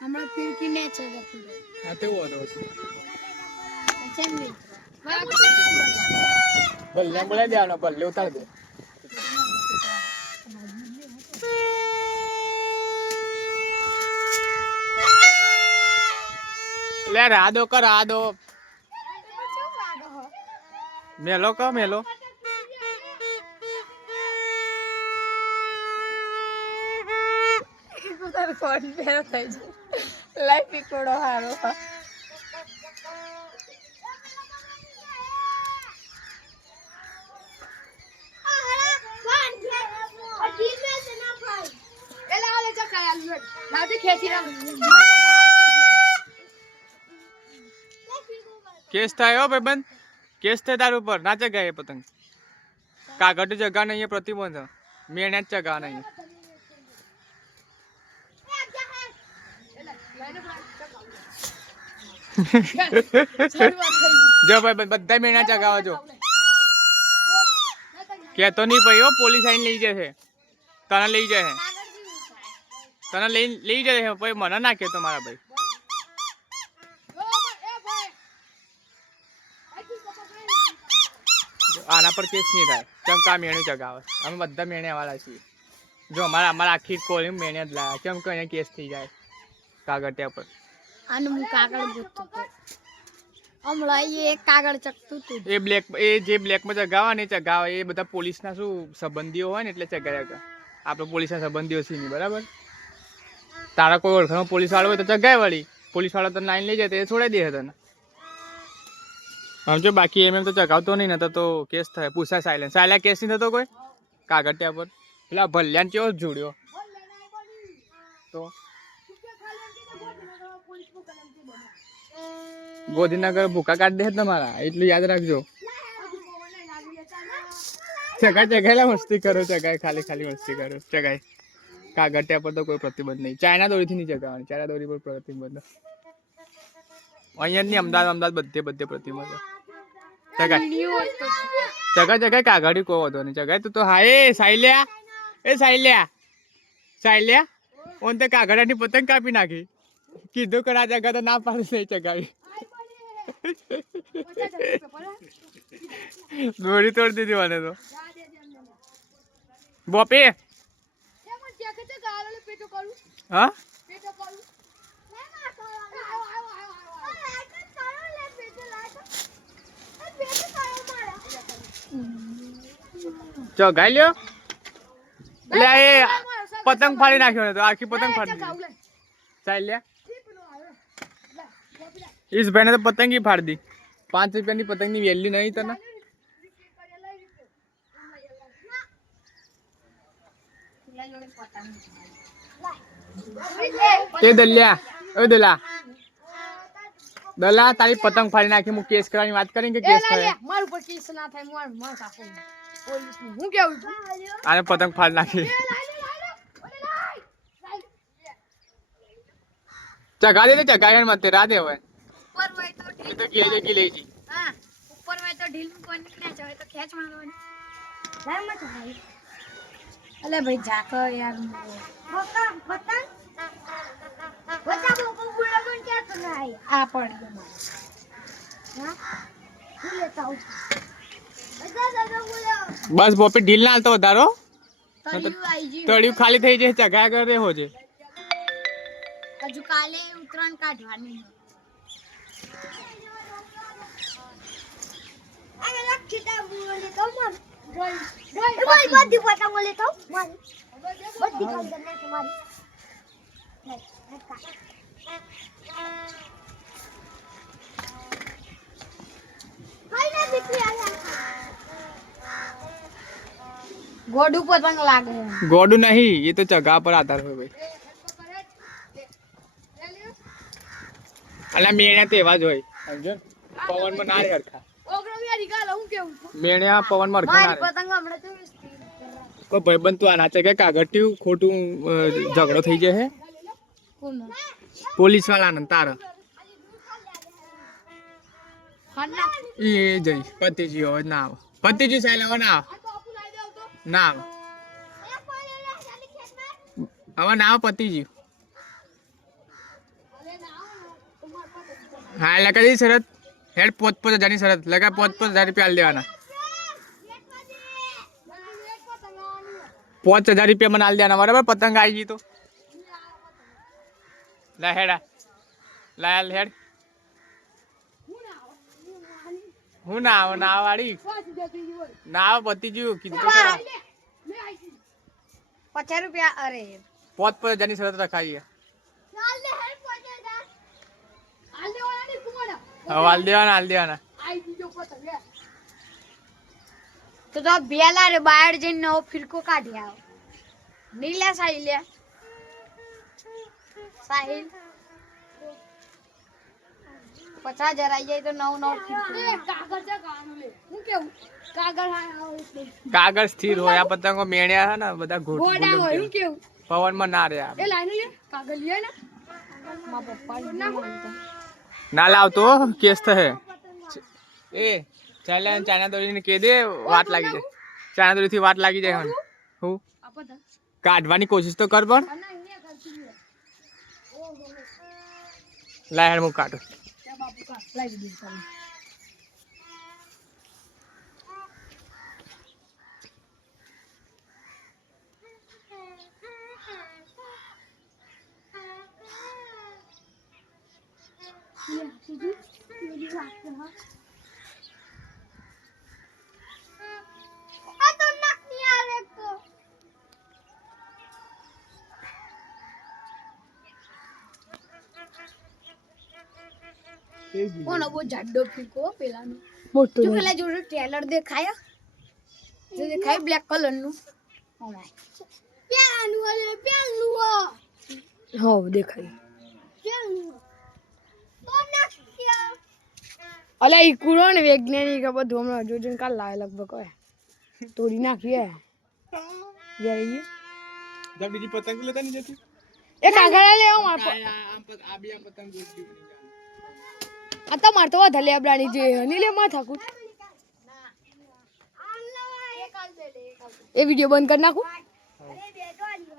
हमारा खिड़की में चला पूरा हां ते वो दो चल बल्ले बोले दे आना बल्ले उतार दे ले रादो कर रादो मेलो का मेलो તાર કોણ ફેરો થઈ જાય લાઈ પીકોડો હારો केस था हो भाईबंद केस थे तार ऊपर ना जगह है पतंग कागड़ जगह नहीं है प्रतिबंध मेहनत जगह नहीं है जो भाई बद्दा मेहनत जगह जो क्या तो नहीं भाई हो पुलिस आईन ले जाए तना ले जाए तना ले जाए भाई मना ना के तुम्हारा भाई आना पर केस नहीं था चम का मेणु जगावे અમે બધા મેણે વાળા છીએ જો અમારા આખી કોલી મેણે જ લાયા ચમ કે અહીંયા કેસ થઈ જાય કાગળિયા પર આનું હું કાગળ ગોતતો તો હમણાં એ એક કાગળ ચકતું તું એ બ્લેક એ જે બ્લેક માં જગાવા ને જગાવા એ બધા પોલીસના શું સંબંધીઓ હોય ને એટલે જગાયા આપણે પોલીસના સંબંધીઓ છીએ નહીં બરાબર તારા કોઈ ઓળખાણ પોલીસ વાળો હોય તો જગાય વળી પોલીસ વાળો તને લાઈન લઈ જાય તો એ છોડાઈ દે તને સમજો બાકી એમ તો ચગાવતો નહીં નતો તો કેસ થાય પૂછા સાયલા કેસ નહીં થતો કોઈ કાગળિયા પર પેલા ભલ્યાન કેવો જોડ્યો તો ગોધીનગર ભૂકા કાઢ દે તમારા એટલું યાદ રાખજો ચગાયેલા મસ્તી કરો ચગાય ખાલી ખાલી મસ્તી કરો ચગાય કાગળિયા પર તો કોઈ પ્રતિબંધ નહીં ચાઇના દોરીથી નહીં ચગાવવાની ચાઇના દોરી પર પ્રતિબંધ અહીંયા નહીં અમદાવાદ બધે પ્રતિબંધ જગા કાગળી કોઈ વાંધો નહીં જગા તો હા એ સાયલ્યા ઓન તે કાગળાની પતંગ કાપી નાખી કીધું કે આ જગા તો ના પાડી નહીં ચગાવી દોરી તોડી દીધી મને તો બોપે હા चो गाय लियो ले ये पतंग फाड़ी नाख्यो ने तो आखी पतंग फाड़ी चल ले इस भाई ने तो पतंग ही फाड़ दी 5 रुपया की पतंग की वैल्यू नहीं था ना ए दलिया ओ दला तारी पतंग फाड़ी नाखी मु केस करानी बात करेंगे केस करे मार ऊपर केस ना થાય માર કાકો પોલીસ હું કેવું છું આને પતંગ ફાડી નાખી ચગા દે ચગાયન મત રા દે હવે ઉપર હોય તો ઢીલ તો ગીલે જી લેજી હા ઉપર હોય તો ઢીલ કોણ ના ચાહે તો ખેંચ મારવાની લાવ મત ભાઈ અલે ભાઈ જાકો યાર પતંગ બતા બોકો ગુલાબન કે તો નહીં આ પડી ગયો હા હું લેતા આવું बस बोपी ढील ना तो વધારો તળિયું ખાલી થઈ જાય ચગા કરે હો જે હજુ કાલે ઉતરાણ કાઢવાની અરે લખીતા બોલે તો મર ભાઈ બધી પતંગ બોલે તો મારી બધી કામ કરને તમારી ભાઈ ના દીકરી આયા गोडू पतंग लागे गोडू नहीं ये तो जगह पर आधार है भाई अला मेणिया तेवा જ હોય સમજો પવન માં ના હરખા ઓગરો યાર ઈગા હું કેવું મેણિયા પવન માં હરખા ના મારી પતંગ હમણે તો કોઈ ભાઈબંધ તું આ નાચે કે કાગળિયું ખોટું ઝઘડો થઈ જાય હે કોણ પોલીસ વાળા ને તારા ખાના એ જઈ પતિજી હોય ના આવે પતિજી સાયલા ના આવે ના હવે ના પતિજી હા લગા દી શરત હેડ 5,000 શરત લગા 5,000 રૂપિયા આલ દેવાના 5,000 રૂપિયા મને આલ દેવાના બરાબર પતંગ આવી ગઈ તો લા હેડા લા હેડ હું ના વાળી ના પતી ગયું કીધું તો ખરા 50 રૂપિયા અરે 5,000 શરત રખાઈએ હાલ દેવાના તો બેલા રે બહાર જઈને નવો ફિરકો કાઢી આવો નીલા સાહિલ લે સાહિલ 50,000 આવી જાય તો નવો ફિરકો કાગળ છે ગાનું લે હું કેવું કાગળ સ્થિર હોય આ પતંગો મેણ્યા છે ને બધા ગોડા હોય હું કેવું પવનમાં ના રહ્યા એ લાઈન લે કાગળ લે ને મારા પપ્પા ના લાવતો કેસ થશે એ ચાઇના દોરીને કહી દે વાટ લાગી જાય ચાઇના દોરીથી વાટ લાગી જાય હું કાઢવાની કોશિશ તો કર પણ લાય હું કાઢું કોનો બહુ જાડો ફીકો પેલાનો મોટો તું પેલા જોડે ટ્રેલર દેખાય જો દેખાય બ્લેક કલર નું પેલાનું અરે પેલું હો દેખાય પેલું તો નાખ્યા અલે ઈ કુરો ને વૈજ્ઞાનિક બધું હમણાં જોજન કાલ લાવે લગભગ હોય તોડી નાખીએ ગઈ જબ બીજી પતંગ લેતા નહીં જતી એ કાગળ લે આવ માર આ બે પતંગ આ તો માર તો વધારે લેબડાની જે હની લે માં થાકું એ વિડિયો બંધ કરી નાખું